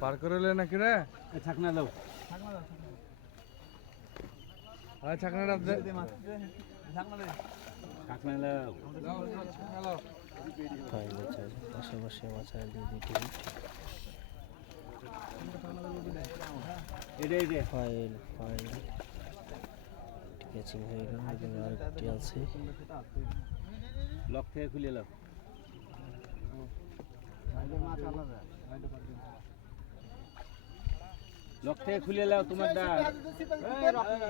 পার করে লে নাকি রে? ছাকনা দাও। ছাকনা ছাকনা ফাইল হয়ে গেল আরেকটি আছে লক থেকে খুলে লাও লক থেকে খুলে লাও তোমার দা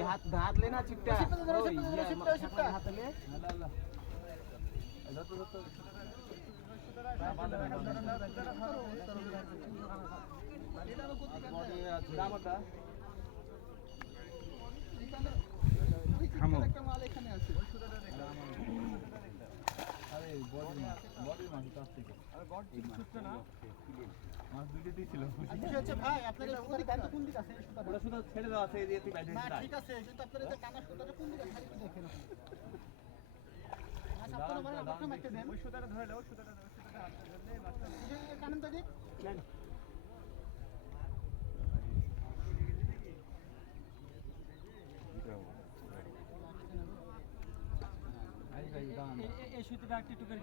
হাত হাত লে না চিপটা। হাত ধরে দাও সুতাটা ধরে সুতাটা কানেন দিক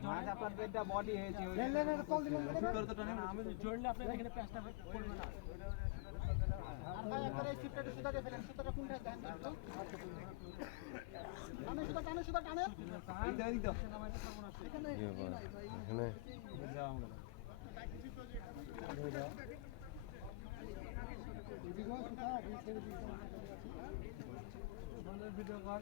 মাছ আপনার পেটটা বডি হয়েছে ওই লেন লেন কল দিবেন সুতোর তো টানে না আমি জড়লে আপনার এখানে প্যাঁচটা পড়বে না। আর ভাই এই সুতাটা ফেলেন সুতাটা কোনটা? দেন তো টানে সুতা টানে সুতা টানে এখানে। এখানে। এদিকেও সুতা এই সাইডে দিকে ওই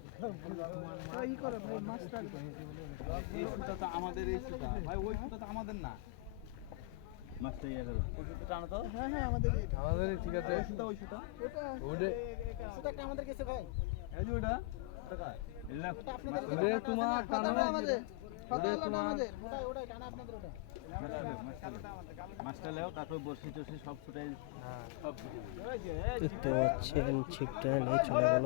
এই সুতা আমাদের এই সুতা। ভাই ওই সুতা আমাদের না। মাছটা ইয়ে করো ওই সুতা টানো তো? হ্যাঁ হ্যাঁ আমাদের ঠিক আছে। ওই সুতা ওই সুতা? ওটা সুতাটা আমাদের কাছে ভাই। এই যে ওটা তোমার টানা। আমাদের দেখতে পাচ্ছেন ছিপটা নিয়ে চলে গেল।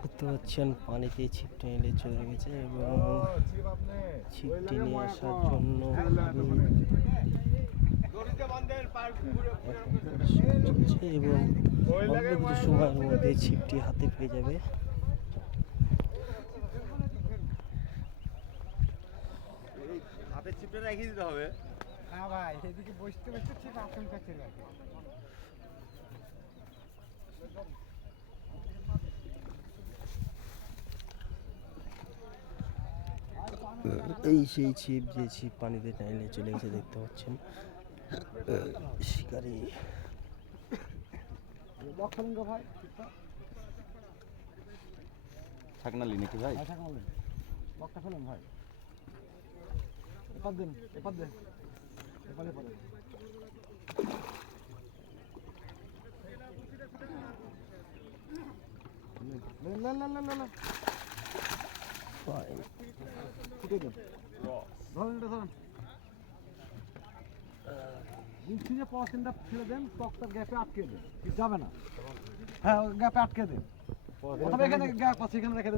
দেখতে পাচ্ছেন পানিতে ছিপটা এলে চলে গেছে এবং ছিপটি নিয়ে আসার জন্য এবং অল্প কিছু সময়ের মধ্যে ছিপটি হাতে পেয়ে যাবে। হাতে চিপটা রেখে দিতে হবে। হ্যাঁ ভাই এদিকে বসতে বসতে আসে। এই সেই ছিপ যে ছিপ পানিতে টাইলে চলে গেছে দেখতে পাচ্ছেন। শিকারি। ছাকনালি নাকি ভাই? বকটা ফেলেন ভাই। এপার দিন এপার দিন। এপার ফাইন ধরেন এটা ধরেন বলছি যে পছন্দটা ফেলে দেন টকটার গ্যাপে আটকে দেন যাবে না হ্যাঁ গ্যাপে আটকে দেন অথবা এখানে গ্যাপ আছে এখানে রেখে দেন।